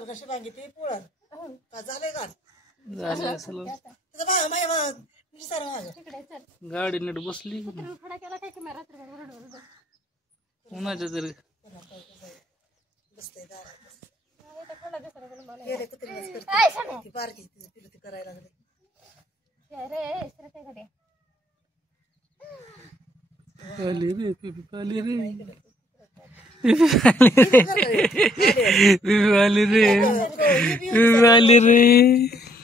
पोळाल कशी सांगितली पोळाल का झाले का झाले असेल तुझं बा माय मग विचार माझं गाडी नीट बसली उन्हाच्या तरी बसते गेले कुत्रीच करते ती बारकी तिला ती करायला लागली आली रे पिपी आली रे आली रे आली रे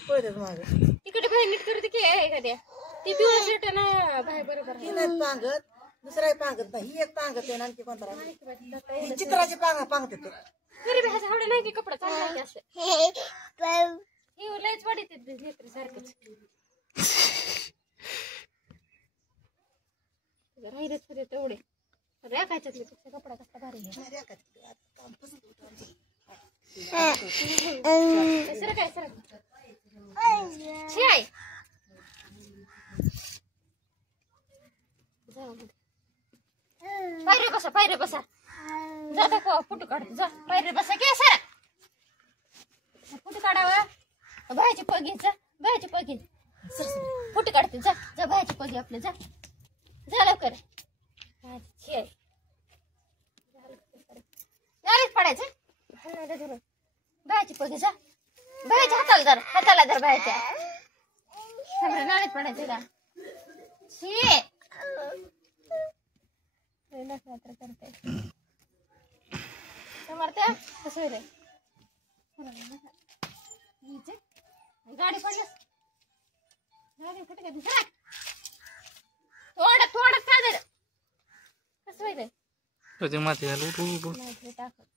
तिकडे बाहेर नीट करते की एखाद्या ती पिवळा शर्ट ना बाहेर बरोबर ही नाही पांगत दुसरा पांगत नाही ही एक पांगत आहे आणखी कोणता ही चित्राची पांगत येते गरीब ह्याच्या आवडे नाही की कपडा चांगला की असं ही लयच वाढीत लेकरं सारखंच राहिलेच होते तेवढे रेखाच्यातले पेक्षा कपडा कसला भारी आहे सर काय सर पायरे बसा जा दाखवा फोटो काढतो जा पायरे बसा की सर फोटो काढावा बायाची पग घ्यायचा बायाची पग घे फोटो काढते जा जा बायाची पग घे आपलं जा जा लवकर पडायचं बायाची पग घे जा बायाच्या हाताला धर बायाच्या सगळं नाळीत पडायचं का करते समर्थ कसं होईल गाडी पडलंस गाडी कुठे काय दिसत थोडं काय झालं कसं होईल माती घालू टाकत